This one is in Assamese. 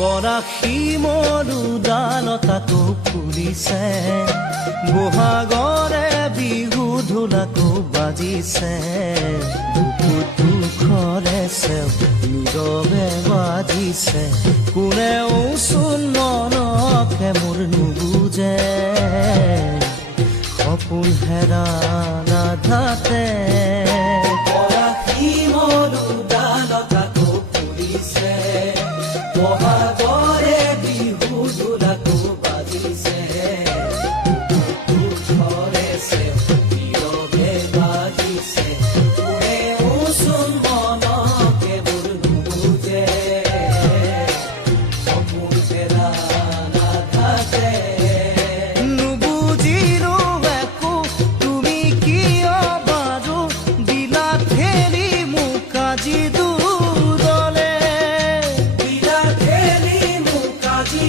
পৰাশী মৰুদালতাকো ফুলিছে, বহাগৰে বিহু ঢোলাকো বাজিছে। দুখৰে চেও নীৰৱে বাজিছে, কোনেও চোন মনকে মোৰ নুবুজে। সপোন হেৰাল আধাতে পৰাশী মৰুদালতাকো ফুলিছে, বহাগৰে বিহু ঢোলাকো বাজিছে। দুখৰে চেও নীৰৱে বাজিছে, কোনেও চোন মনকে মোৰ নুবুজে। সপোন হেৰাল আধাতে নুবুজিলো একো, তুমি কিয় বাৰু দিলা ঠেলি মোক আজি দূৰলে, দিলা ঠেলি মোক আজি